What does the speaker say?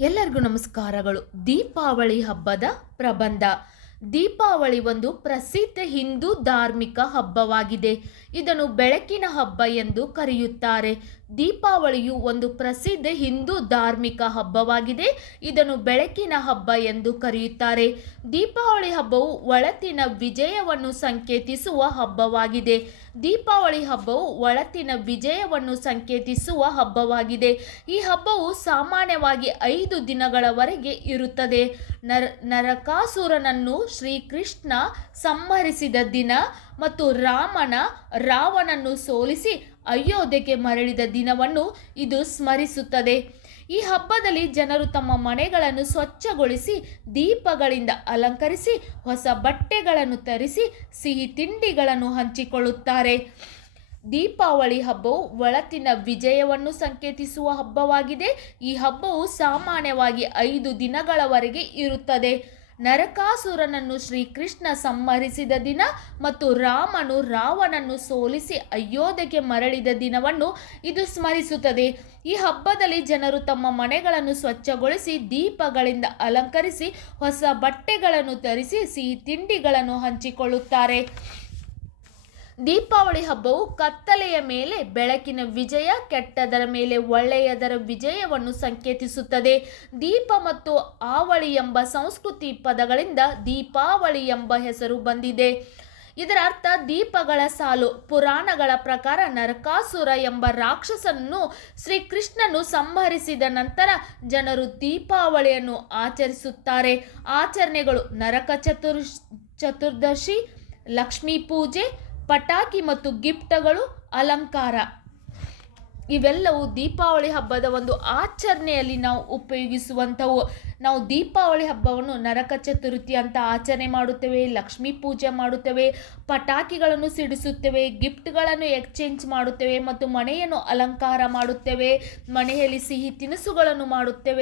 ಎಲ್ಲರಿಗೂ ನಮಸ್ಕಾರಗಳು. ದೀಪಾವಳಿ ಹಬ್ಬದ ಪ್ರಬಂಧ. ದೀಪಾವಳಿ ಒಂದು ಪ್ರಸಿದ್ಧ ಹಿಂದೂ ಧಾರ್ಮಿಕ ಹಬ್ಬವಾಗಿದೆ. ಇದನ್ನು ಬೆಳಕಿನ ಹಬ್ಬ ಎಂದು ಕರೆಯುತ್ತಾರೆ. ದೀಪಾವಳಿಯು ಒಂದು ಪ್ರಸಿದ್ಧ ಹಿಂದೂ ಧಾರ್ಮಿಕ ಹಬ್ಬವಾಗಿದೆ. ಇದನ್ನು ಬೆಳಕಿನ ಹಬ್ಬ ಎಂದು ಕರೆಯುತ್ತಾರೆ. ದೀಪಾವಳಿ ಹಬ್ಬವು ಒಳತಿನ ವಿಜಯವನ್ನು ಸಂಕೇತಿಸುವ ಹಬ್ಬವಾಗಿದೆ. ದೀಪಾವಳಿ ಹಬ್ಬವು ಒಳತಿನ ವಿಜಯವನ್ನು ಸಂಕೇತಿಸುವ ಹಬ್ಬವಾಗಿದೆ. ಈ ಹಬ್ಬವು ಸಾಮಾನ್ಯವಾಗಿ ಐದು ದಿನಗಳವರೆಗೆ ಇರುತ್ತದೆ. ನರ, ನರಕಾಸುರನನ್ನು ಶ್ರೀಕೃಷ್ಣ ಸಂಹರಿಸಿದ ದಿನ ಮತ್ತು ರಾಮನ ರಾವಣನ್ನು ಸೋಲಿಸಿ ಅಯೋಧ್ಯೆಗೆ ಮರಳಿದ ದಿನವನ್ನು ಇದು ಸ್ಮರಿಸುತ್ತದೆ. ಈ ಹಬ್ಬದಲ್ಲಿ ಜನರು ತಮ್ಮ ಮನೆಗಳನ್ನು ಸ್ವಚ್ಛಗೊಳಿಸಿ, ದೀಪಗಳಿಂದ ಅಲಂಕರಿಸಿ, ಹೊಸ ಬಟ್ಟೆಗಳನ್ನು ತರಿಸಿ, ಸಿಹಿ ತಿಂಡಿಗಳನ್ನು ಹಂಚಿಕೊಳ್ಳುತ್ತಾರೆ. ದೀಪಾವಳಿ ಹಬ್ಬವು ಒಳತಿನ ವಿಜಯವನ್ನು ಸಂಕೇತಿಸುವ ಹಬ್ಬವಾಗಿದೆ. ಈ ಹಬ್ಬವು ಸಾಮಾನ್ಯವಾಗಿ ಐದು ದಿನಗಳವರೆಗೆ ಇರುತ್ತದೆ. ನರಕಾಸುರನನ್ನು ಶ್ರೀಕೃಷ್ಣ ಸಂಹರಿಸಿದ ದಿನ ಮತ್ತು ರಾಮನು ರಾವಣನ್ನು ಸೋಲಿಸಿ ಅಯೋಧ್ಯೆಗೆ ಮರಳಿದ ದಿನವನ್ನು ಇದು ಸ್ಮರಿಸುತ್ತದೆ. ಈ ಹಬ್ಬದಲ್ಲಿ ಜನರು ತಮ್ಮ ಮನೆಗಳನ್ನು ಸ್ವಚ್ಛಗೊಳಿಸಿ, ದೀಪಗಳಿಂದ ಅಲಂಕರಿಸಿ, ಹೊಸ ಬಟ್ಟೆಗಳನ್ನು ಧರಿಸಿ, ಸಿಹಿ ತಿಂಡಿಗಳನ್ನು ಹಂಚಿಕೊಳ್ಳುತ್ತಾರೆ. ದೀಪಾವಳಿ ಹಬ್ಬವು ಕತ್ತಲೆಯ ಮೇಲೆ ಬೆಳಕಿನ ವಿಜಯ, ಕೆಟ್ಟದರ ಮೇಲೆ ಒಳ್ಳೆಯದರ ವಿಜಯವನ್ನು ಸಂಕೇತಿಸುತ್ತದೆ. ದೀಪ ಮತ್ತು ಆವಳಿ ಎಂಬ ಸಂಸ್ಕೃತಿ ಪದಗಳಿಂದ ದೀಪಾವಳಿ ಎಂಬ ಹೆಸರು ಬಂದಿದೆ. ಇದರ ಅರ್ಥ ದೀಪಗಳ ಸಾಲು ಪುರಾಣಗಳ ಪ್ರಕಾರ ನರಕಾಸುರ ಎಂಬ ರಾಕ್ಷಸನನ್ನು ಶ್ರೀಕೃಷ್ಣನು ಸಂಹರಿಸಿದ ನಂತರ ಜನರು ದೀಪಾವಳಿಯನ್ನು ಆಚರಿಸುತ್ತಾರೆ. ಆಚರಣೆಗಳು ನರಕ ಚತುರ್, ಚತುರ್ದಶಿ, ಲಕ್ಷ್ಮೀ ಪೂಜೆ ಪಟಾಕಿ ಮತ್ತು ಗಿಫ್ಟ್ಗಳು ಅಲಂಕಾರ. ಇವೆಲ್ಲವೂ ದೀಪಾವಳಿ ಹಬ್ಬದ ಒಂದು ಆಚರಣೆಯಲ್ಲಿ ನಾವು ಉಪಯೋಗಿಸುವಂಥವು. ನಾವು ದೀಪಾವಳಿ ಹಬ್ಬವನ್ನು ನರಕ ಚತುರ್ಥಿ ಅಂತ ಆಚರಣೆ ಮಾಡುತ್ತೇವೆ, ಲಕ್ಷ್ಮೀ ಪೂಜೆ ಮಾಡುತ್ತೇವೆ, ಪಟಾಕಿಗಳನ್ನು ಸಿಡಿಸುತ್ತೇವೆ, ಗಿಫ್ಟ್ಗಳನ್ನು ಎಕ್ಸ್ಚೇಂಜ್ ಮಾಡುತ್ತೇವೆ ಮತ್ತು ಮನೆಯನ್ನು ಅಲಂಕಾರ ಮಾಡುತ್ತೇವೆ. ಮನೆಯಲ್ಲಿ ಸಿಹಿ ತಿನಿಸುಗಳನ್ನು ಮಾಡುತ್ತೇವೆ.